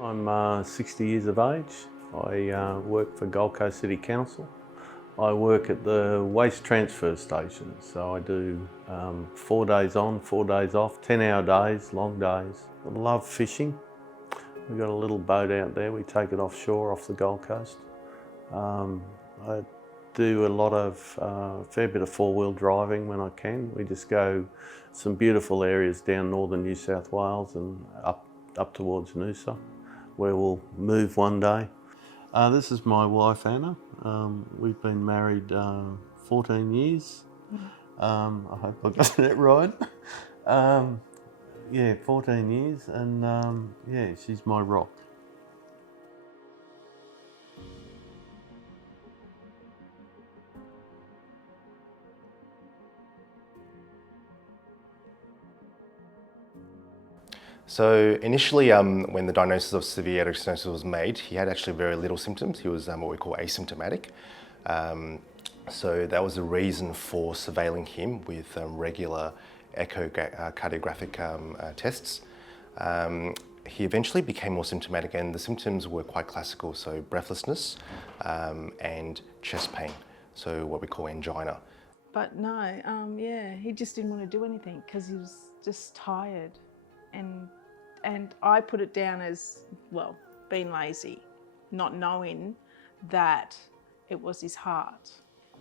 I'm 60 years of age. I work for Gold Coast City Council. I work at the waste transfer station, so I do 4 days on, 4 days off, 10-hour days, long days. I love fishing. We've got a little boat out there, we take it offshore off the Gold Coast. I do a lot of, fair bit of four-wheel driving when I can. We just go some beautiful areas down northern New South Wales and up towards Noosa, where we'll move one day. This is my wife Anna. We've been married 14 years. I hope I got that right. Yeah, 14 years, and yeah, she's my rock. So initially, when the diagnosis of severe aortic stenosis was made, he had actually very little symptoms. He was what we call asymptomatic. So that was the reason for surveilling him with regular echocardiographic tests. He eventually became more symptomatic, and the symptoms were quite classical, so breathlessness and chest pain, so what we call angina. But no, yeah, he just didn't want to do anything because he was just tired. And I put it down as, well, being lazy, not knowing that it was his heart.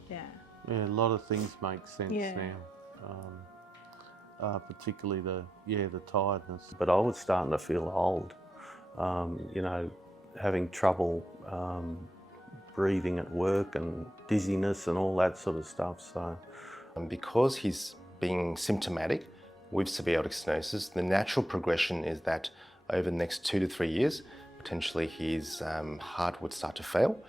Yeah. Yeah, a lot of things make sense Yeah. now, particularly the tiredness. But I was starting to feel old, you know, having trouble breathing at work and dizziness and all that sort of stuff. So, because he's being symptomatic with severe aortic stenosis, the natural progression is that over the next 2 to 3 years, potentially his heart would start to fail.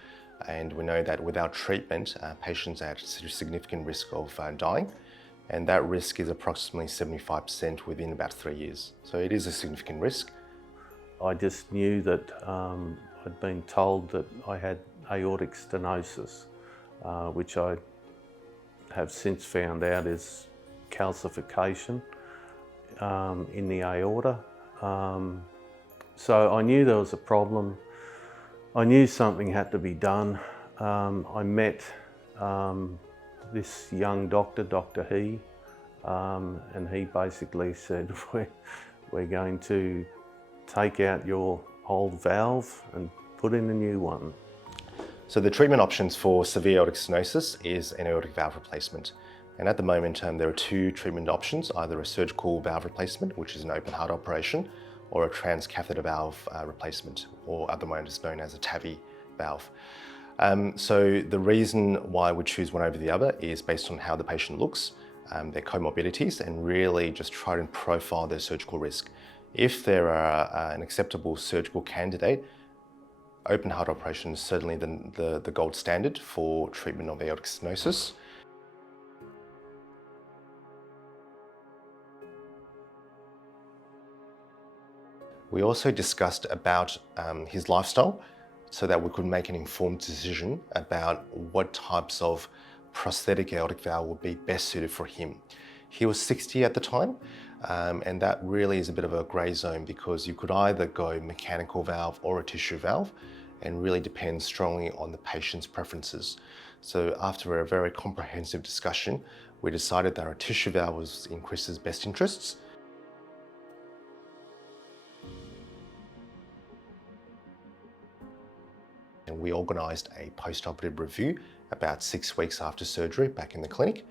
And we know that without treatment, patients are at significant risk of dying. And that risk is approximately 75% within about 3 years. So it is a significant risk. I just knew that I'd been told that I had aortic stenosis, which I have since found out is calcification in the aorta. So I knew there was a problem. I knew something had to be done. I met this young doctor, Dr. He, and he basically said, we're going to take out your old valve and put in a new one. So the treatment options for severe aortic stenosis is an aortic valve replacement. And at the moment, there are 2 treatment options, either a surgical valve replacement, which is an open heart operation, or a transcatheter valve replacement, or otherwise known as a TAVI valve. So the reason why we choose one over the other is based on how the patient looks, their comorbidities, and really just try and profile their surgical risk. If there are an acceptable surgical candidate, open heart operation is certainly the gold standard for treatment of aortic stenosis. We also discussed about his lifestyle so that we could make an informed decision about what types of prosthetic aortic valve would be best suited for him. He was 60 at the time, and that really is a bit of a grey zone because you could either go mechanical valve or a tissue valve, and really depends strongly on the patient's preferences. So after a very comprehensive discussion, we decided that our tissue valve was in Chris's best interests. And we organised a post-operative review about 6 weeks after surgery back in the clinic.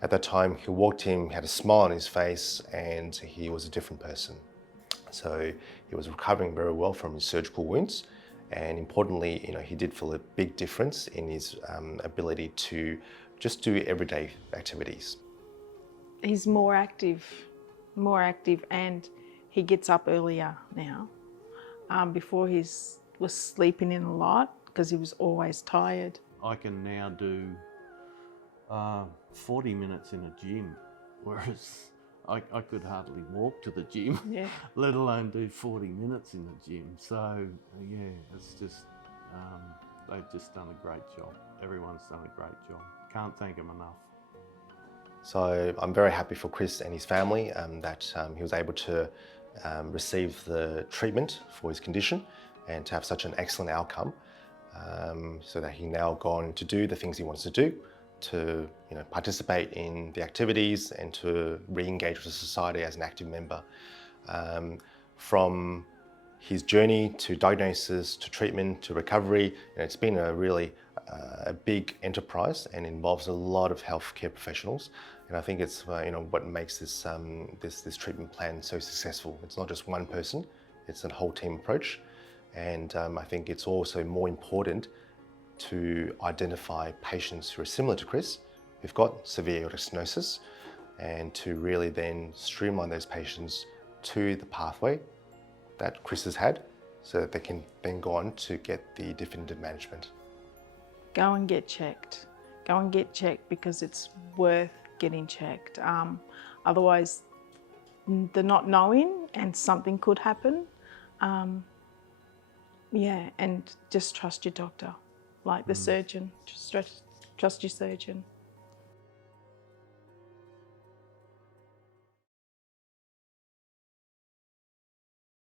At that time, he walked in, had a smile on his face, and he was a different person. So he was recovering very well from his surgical wounds, and importantly, you know, he did feel a big difference in his ability to just do everyday activities. He's more active, and he gets up earlier now. Before he was sleeping in a lot because he was always tired. I can now do 40 minutes in a gym, whereas I could hardly walk to the gym, Yeah. let alone do 40 minutes in the gym. So yeah, it's just, they've just done a great job. Everyone's done a great job. Can't thank them enough. So I'm very happy for Chris and his family that he was able to receive the treatment for his condition and to have such an excellent outcome, so that he now go on to do the things he wants to do, to participate in the activities and to re-engage with society as an active member. From his journey to diagnosis, to treatment, to recovery, it's been a really a big enterprise and involves a lot of healthcare professionals. And I think it's what makes this this treatment plan so successful. It's not just one person; it's a whole team approach. And I think it's also more important to identify patients who are similar to Chris, who've got severe aortic stenosis, and to really then streamline those patients to the pathway that Chris has had, so that they can then go on to get the definitive management. Go and get checked. Go and get checked because it's worth getting checked. Otherwise, the not knowing and something could happen. Yeah, and just trust your doctor, like the surgeon. Just trust your surgeon.